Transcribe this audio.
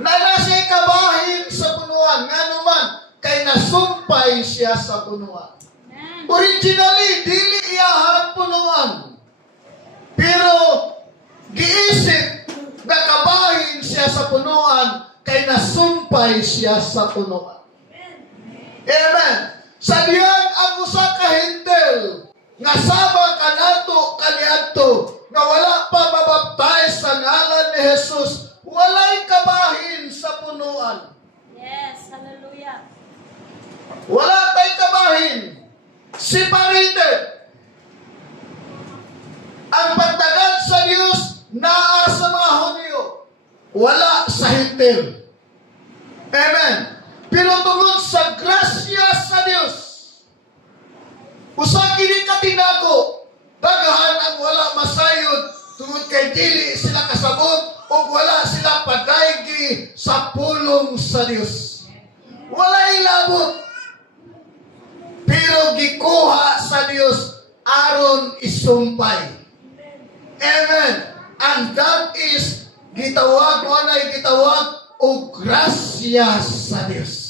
na nasa'y kabahin sa punuan, nga naman, kay nasumpay siya sa punuan. Originally, dili iyahan punuan. Pero, giisip na kabahin siya sa punuan, kay nasumpay siya sa punuan. Amen. Sa diyan ang usa ka hintel, nga sama kanato kaniadto, nga wala pa mabaptize sa ngalan ni Jesus, walay kabahin sa punuan. Yes, hallelujah. Wala tay kabahin. Separated. Ang pagtagad sa Diyos naa sa mga Hunyo, wala sa hintel. Amen. Pero tungod sa grasya sa Diyos, usa kini katinago, daghan ang wala masayod tungod kay dili sila kasabot o wala sila padaygi sa pulong sa Diyos. Walay labot. Pero gikuha sa Diyos aron isumpay. Amen. And that is gitawag o gitawag o grasya sa Diyos.